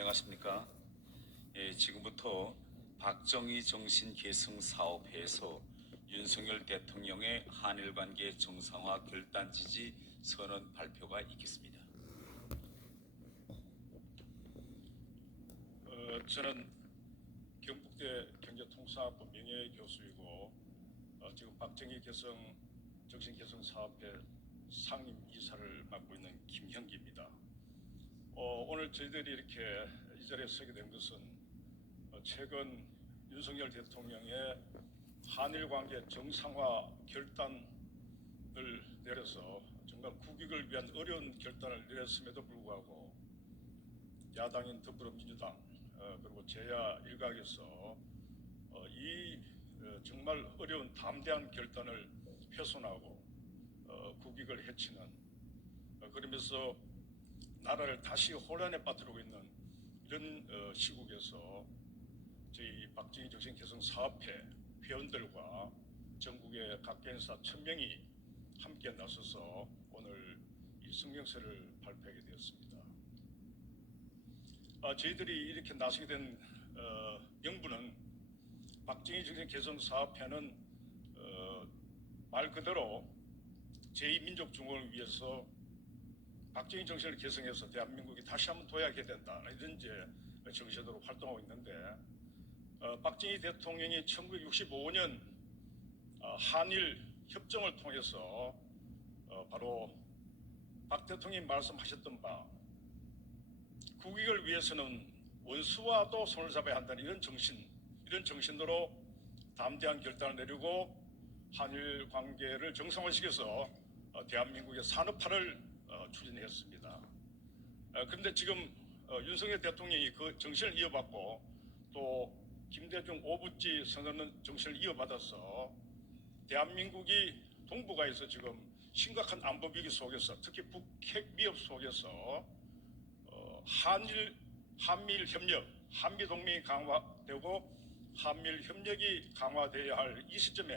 안녕하십니까? 지금부터 박정희 정신 계승 사업회에서 윤석열 대통령의 한일 관계 정상화 결단 지지 선언 발표가 있겠습니다. 저는 경북대 경제통상학부 명예교수이고 지금 박정희 정신 계승 사업회 상임 이사를 맡고 있는 김형기입니다. 오늘 저희들이 이렇게 이 자리에 서게 된 것은 최근 윤석열 대통령의 한일 관계 정상화 결단을 내려서 정말 국익을 위한 어려운 결단을 내렸음에도 불구하고 야당인 더불어민주당 그리고 제야 일각에서 이 정말 어려운 담대한 결단을 훼손하고 국익을 해치는 그러면서 나라를 다시 혼란에 빠뜨리고 있는 이런 시국에서 저희 박정희 정신 계승 사업회 회원들과 전국의 각 개인사 1000명이 함께 나서서 오늘 이 성명서를 발표하게 되었습니다. 저희들이 이렇게 나서게 된 명분은 박정희 정신 계승 사업회는 말 그대로 제2민족중흥을 위해서 박정희 정신을 계승해서 대한민국이 다시 한번 도약해야 된다 이런 이제 정신으로 활동하고 있는데 박정희 대통령이 1965년 한일 협정을 통해서 바로 박 대통령이 말씀하셨던 바 국익을 위해서는 원수와도 손을 잡아야 한다는 이런 정신으로 담대한 결단을 내리고 한일 관계를 정상화시켜서 대한민국의 산업화를 추진했습니다. 그런데 지금 윤석열 대통령이 그 정신을 이어받고 또 김대중 오부지 선언은 정신을 이어받아서 대한민국이 동북아에서 지금 심각한 안보 위기 속에서 특히 북핵 위협 속에서 한미일 협력, 한미 동맹이 강화되고 한미일 협력이 강화되어야 할 이 시점에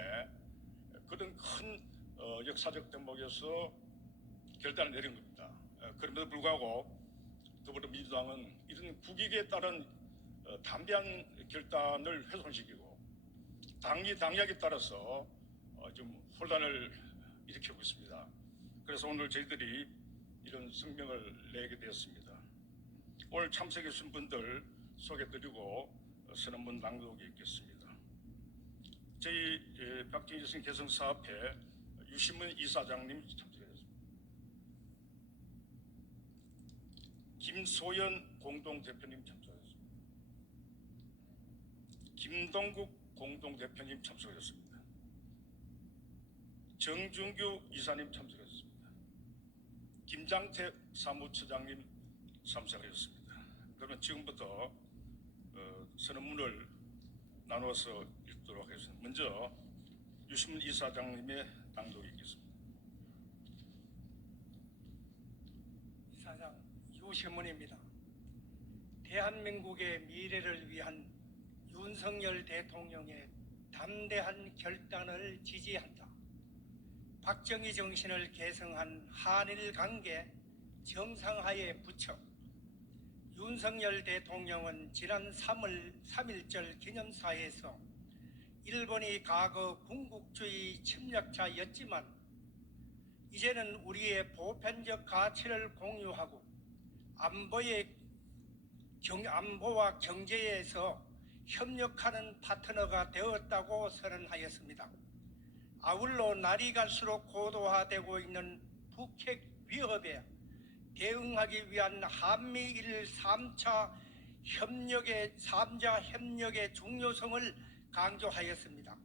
그런 큰 역사적 대목에서 결단을 내린 겁니다. 그럼에도 불구하고 더불어민주당은 이런 국익에 따른 담대한 결단을 훼손시키고 당리 당략에 따라서 좀 혼란을 일으키고 있습니다. 그래서 오늘 저희들이 이런 성명을 내게 되었습니다. 오늘 참석해 주신 분들 소개드리고 선언문 낭독이 있겠습니다. 저희 박정희 정신 계승 사업회 유시문 이사장님 참석하셨습니다. 김소연 공동대표님 참석하셨습니다. 김동국 공동대표님 참석하셨습니다. 정준규 이사님 참석하셨습니다. 김장택 사무처장님 참석하셨습니다. 그러면 지금부터 선언문을 나누어서 읽도록 하겠습니다. 먼저 유시문 이사장님의 낭독이 있겠습니다. 이사장 유시문입니다. 대한민국의 미래를 위한 윤석열 대통령의 담대한 결단을 지지한다. 박정희 정신을 계승한 한일 관계 정상화에 붙여 윤석열 대통령은 지난 3.1절 기념사에서 일본이 과거 군국주의 침략자였지만 이제는 우리의 보편적 가치를 공유하고 안보와 경제에서 협력하는 파트너가 되었다고 선언하였습니다. 아울러 날이 갈수록 고도화되고 있는 북핵 위협에 대응하기 위한 한미일 3자 협력의 중요성을 강조하였습니다.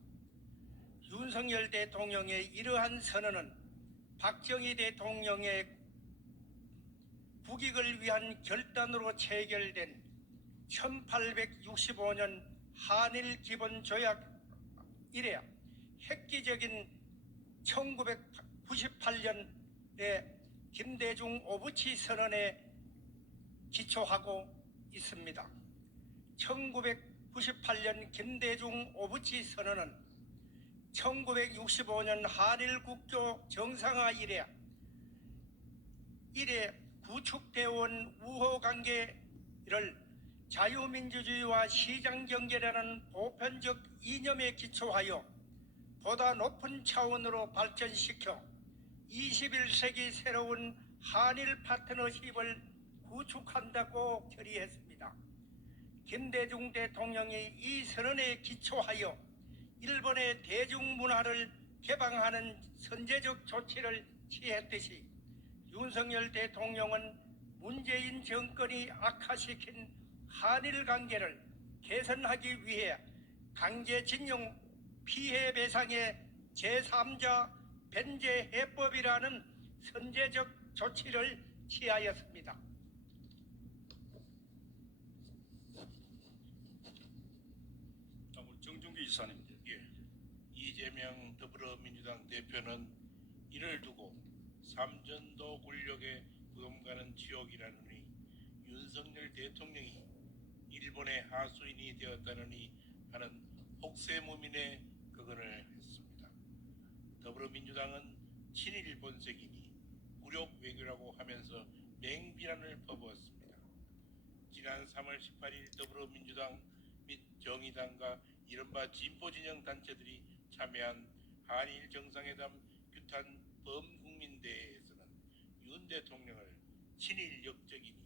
윤석열 대통령의 이러한 선언은 박정희 대통령의 국익을 위한 결단으로 체결된 1865년 한일 기본조약 이래 획기적인 1998년의 김대중 오부치 선언에 기초하고 있습니다. 1998년 김대중 오부치 선언은 1965년 한일 국교 정상화 이래 구축되어 온 우호 관계를 자유민주주의와 시장경제라는 보편적 이념에 기초하여 보다 높은 차원으로 발전시켜 21세기 새로운 한일 파트너십을 구축한다고 결의했습니다. 김대중 대통령이 이 선언에 기초하여 일본의 대중문화를 개방하는 선제적 조치를 취했듯이 윤석열 대통령은 문재인 정권이 악화시킨 한일 관계를 개선하기 위해 강제징용 피해배상의 제3자 변제 해법이라는 선제적 조치를 취하였습니다. 다음으로 정준기 이사님. 예, 이재명 더불어민주당 대표는 이를 두고 삼전도 권력에 부dom가는 지옥이라느니 윤석열 대통령이 일본의 하수인이 되었다느니 하는 혹세무민의 극언을 했습니다. 더불어민주당은 친일 본색이니 굴욕 외교라고 하면서 맹비난을 퍼부었습니다. 지난 3월 18일 더불어민주당 및 정의당과 이른바 진보진영 단체들이 참여한 한일 정상회담 규탄 범국민대회에서는 윤 대통령을 친일 역적이니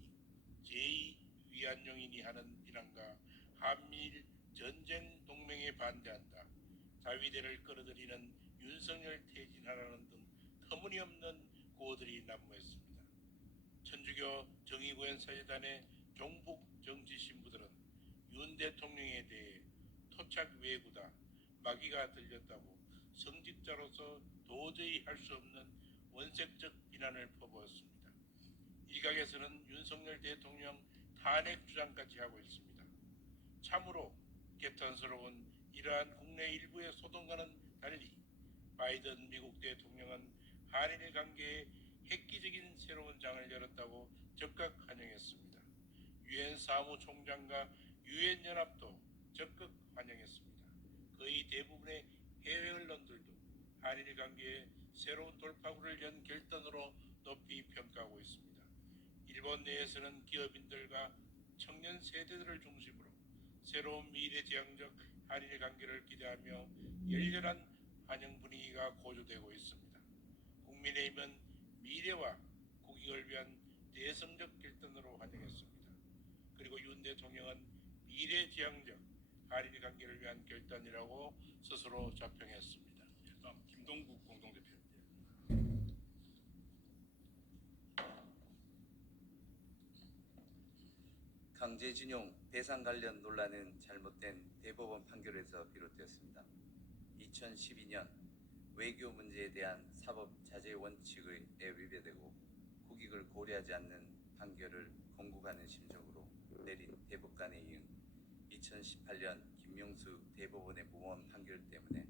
제2위안용이니 하는 비난과 한미일 전쟁 동맹에 반대한다, 자위대를 끌어들이는 윤석열 퇴진하라는 등 터무니없는 구호들이 난무했습니다. 천주교 정의구현 사제단의 종북 정치 신부들은 윤 대통령에 대해 토착 외구다, 마귀가 들렸다고 성직자로서 도저히 할 수 없는 원색적 비난을 퍼부었습니다. 일각에서는 윤석열 대통령 탄핵 주장까지 하고 있습니다. 참으로 개탄스러운 이러한 국내 일부의 소동과는 달리 바이든 미국 대통령은 한일 관계에 획기적인 새로운 장을 열었다고 적극 환영했습니다. 유엔 사무총장과 유엔 연합도 적극 환영했습니다. 거의 대부분의 해외 언론들도 한일 관계에 새로운 돌파구를 연 결단으로 높이 평가하고 있습니다. 일본 내에서는 기업인들과 청년 세대들을 중심으로 새로운 미래지향적 한일 관계를 기대하며 열렬한 환영 분위기가 고조되고 있습니다. 국민의힘은 미래와 국익을 위한 대성적 결단으로 환영했습니다. 그리고 윤 대통령은 미래지향적 한일 관계를 위한 결단이라고 스스로 자평했습니다. 다음 김동국 공동대표. 강제징용 배상 관련 논란은 잘못된 대법원 판결에서 비롯되었습니다. 2012년 외교 문제에 대한 사법 자제 원칙에 위배되고 국익을 고려하지 않는 판결을 건국하는 심정으로 내린 대법관에 이은 2018년 김명수 대법원의 무혐의 판결 때문에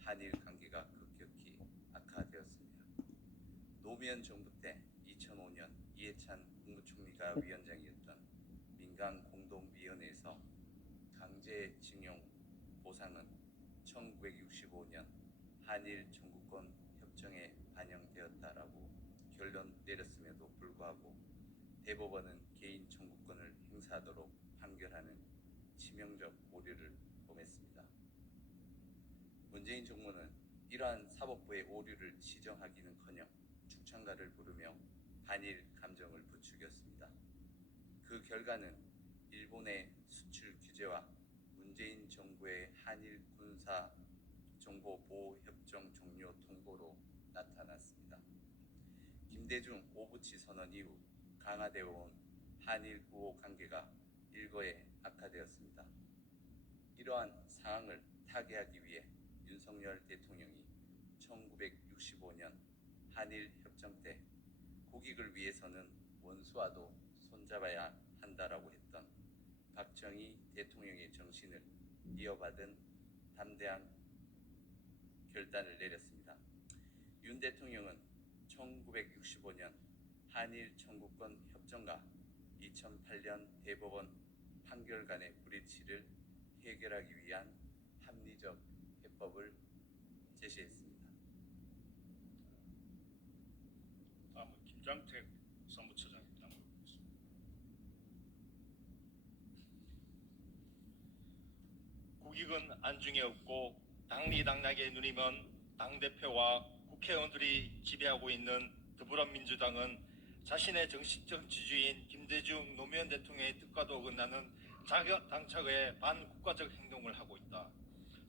한일 관계가 급격히 악화되었습니다. 노무현 정부 때 2005년 이해찬 국무총리가 위원장이었던 민간공동위원회에서 강제징용 보상은 1965년 한일 청구권 협정에 반영되었다라고 결론 내렸음에도 불구하고 대법원은 개인 청구권을 행사하도록 판결하는 치명적 오류를 범했습니다. 문재인 정부는 이러한 사법부의 오류를 지정하기는커녕 축창가를 부르며 반일 감정을 부추겼습니다. 그 결과는 일본의 수출 규제와 문재인 정부의 한일 군사 정보 보호 협정 종료 통보로 나타났습니다. 김대중 오부치 선언 이후 강화되어 온 한일 우호 관계가 일거에 악화되었습니다. 이러한 상황을 타개하기 위해 윤석열 대통령이 1965년 한일 협정 때 국익을 위해서는 원수와도 손잡아야 한다라고 했던 박정희 대통령의 정신을 이어받은 담대한 결단을 내렸습니다. 윤 대통령은 1965년 한일 청구권 협정과 2008년 대법원 판결 간의 불일치를 해결하기 위한 합리적 해법을 제시했습니다. 다음은 김장택 사무처장입니다. 국익은 안중에 없고 당리당략에 눈이 먼 당대표와 국회의원들이 지배하고 있는 더불어민주당은 자신의 정식적 지주인 김대중 노무현 대통령의 뜻과도 어긋나는 자격당착의 반국가적 행동을 하고 있다.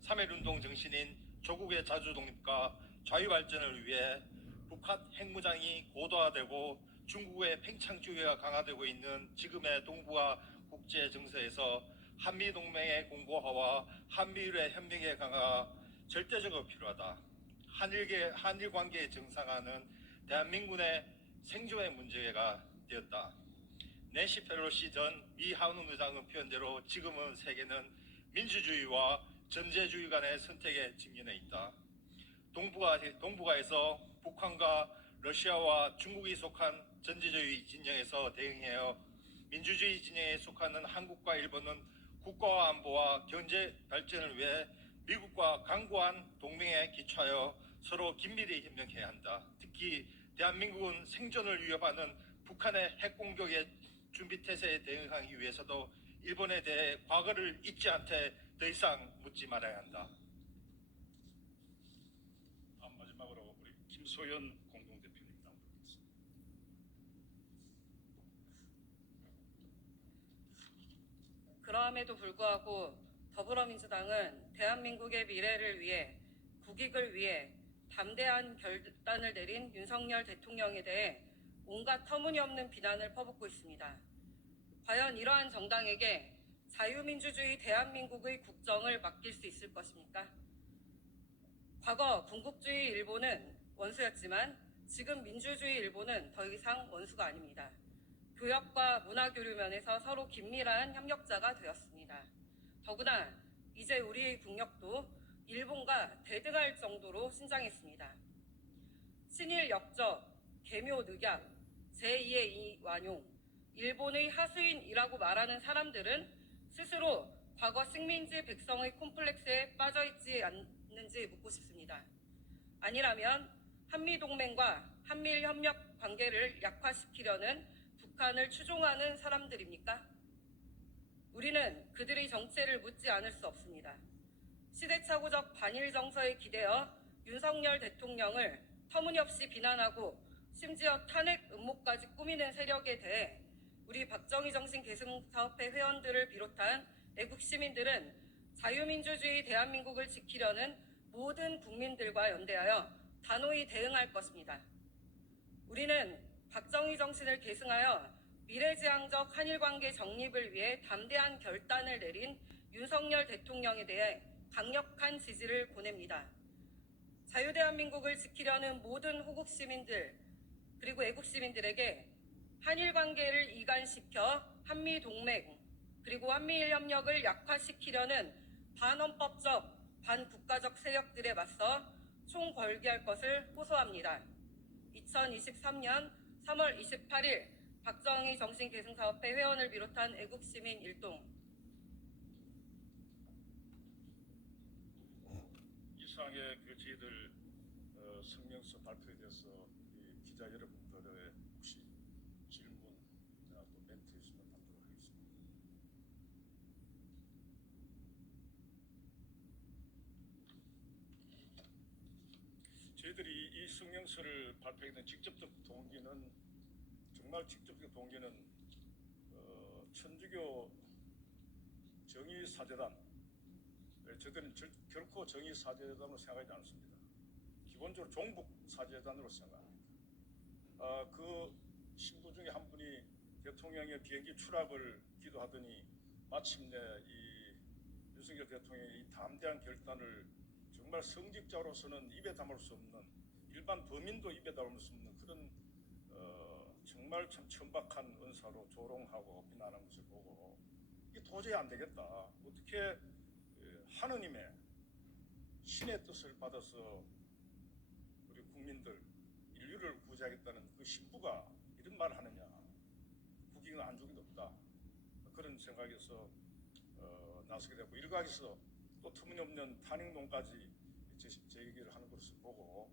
3.1운동 정신인 조국의 자주독립과 자유발전을 위해 북한 핵무장이 고도화되고 중국의 팽창주의가 강화되고 있는 지금의 동북아 국제 정세에서 한미동맹의 공고화와 한미일의 협력의 강화가 절대적으로 필요하다. 한일 관계의 정상화는 대한민국의 생존의 문제가 되었다. 낸시 펠로시 전 미 하원의장의 표현대로 지금은 세계는 민주주의와 전제주의 간의 선택의 직면에 있다. 동북아에서 북한과 러시아와 중국이 속한 전제주의 진영에서 대응하여 민주주의 진영에 속하는 한국과 일본은 국가와 안보와 경제 발전을 위해 미국과 강고한 동맹에 기초하여 서로 긴밀히 협력해야 한다. 특히 대한민국은 생존을 위협하는 북한의 핵공격의 준비태세에 대응하기 위해서도 일본에 대해 과거를 잊지 않되 더 이상 묻지 말아야 한다. 마지막으로 우리 김소연 공동대표님 나오겠습니다. 그러함에도 불구하고 더불어민주당은 대한민국의 미래를 위해 국익을 위해 담대한 결단을 내린 윤석열 대통령에 대해 온갖 터무니없는 비난을 퍼붓고 있습니다. 과연 이러한 정당에게 자유민주주의 대한민국의 국정을 맡길 수 있을 것입니까? 과거 군국주의 일본은 원수였지만 지금 민주주의 일본은 더 이상 원수가 아닙니다. 교역과 문화교류 면에서 서로 긴밀한 협력자가 되었습니다. 더구나 이제 우리의 국력도 일본과 대등할 정도로 신장했습니다. 친일 역적, 개묘 늑약, 제2의 이완용, 일본의 하수인이라고 말하는 사람들은 스스로 과거 식민지 백성의 콤플렉스에 빠져있지 않는지 묻고 싶습니다. 아니라면 한미동맹과 한미일 협력 관계를 약화시키려는 북한을 추종하는 사람들입니까? 우리는 그들의 정체를 묻지 않을 수 없습니다. 시대착오적 반일 정서에 기대어 윤석열 대통령을 터무니없이 비난하고 심지어 탄핵 음모까지 꾸미는 세력에 대해 우리 박정희 정신 계승 사업회 회원들을 비롯한 애국 시민들은 자유민주주의 대한민국을 지키려는 모든 국민들과 연대하여 단호히 대응할 것입니다. 우리는 박정희 정신을 계승하여 미래지향적 한일관계 정립을 위해 담대한 결단을 내린 윤석열 대통령에 대해 강력한 지지를 보냅니다. 자유대한민국을 지키려는 모든 호국 시민들 그리고 애국 시민들에게 한일 관계를 이간시켜 한미 동맹 그리고 한미일 협력을 약화시키려는 반헌법적, 반국가적 세력들에 맞서 총궐기할 것을 호소합니다. 2023년 3월 28일 박정희 정신계승사업회 회원을 비롯한 애국시민 일동. 이상의 그 저희들 성명서 발표에 대해서 우리 기자 여러분들의 혹시 질문이나 또 멘트 있으면 받도록 하겠습니다. 저희들이 이 성명서를 발표하게 된 직접적 동기는 정말 직접적 동기는 천주교 정의사재단 저들은 결코 정의사재단으로 생각하지 않습니다. 기본적으로 종북사재단으로 생각합니다. 그 신부 중에 한 분이 대통령의 비행기 추락을 기도하더니 마침내 이 윤석열 대통령의 이 담대한 결단을 정말 성직자로서는 입에 담을 수 없는 일반 범인도 입에 담을 수 없는 그런 정말 참 천박한 은사로 조롱하고 비난하는 것을 보고 이게 도저히 안 되겠다. 어떻게 하느님의 신의 뜻을 받아서 우리 국민들 인류를 구제하겠다는 그 신부가 이런 말을 하느냐. 국익은 안중에도 없다. 그런 생각에서 나서게 되고 일각에서 또 터무니없는 탄핵론까지 제기를 하는 것을 보고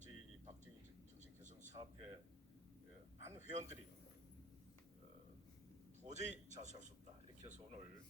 저희 박정희 정신개성사업회 한 회원들이 도저히 자수할 수 없다. 이렇게 해서 오늘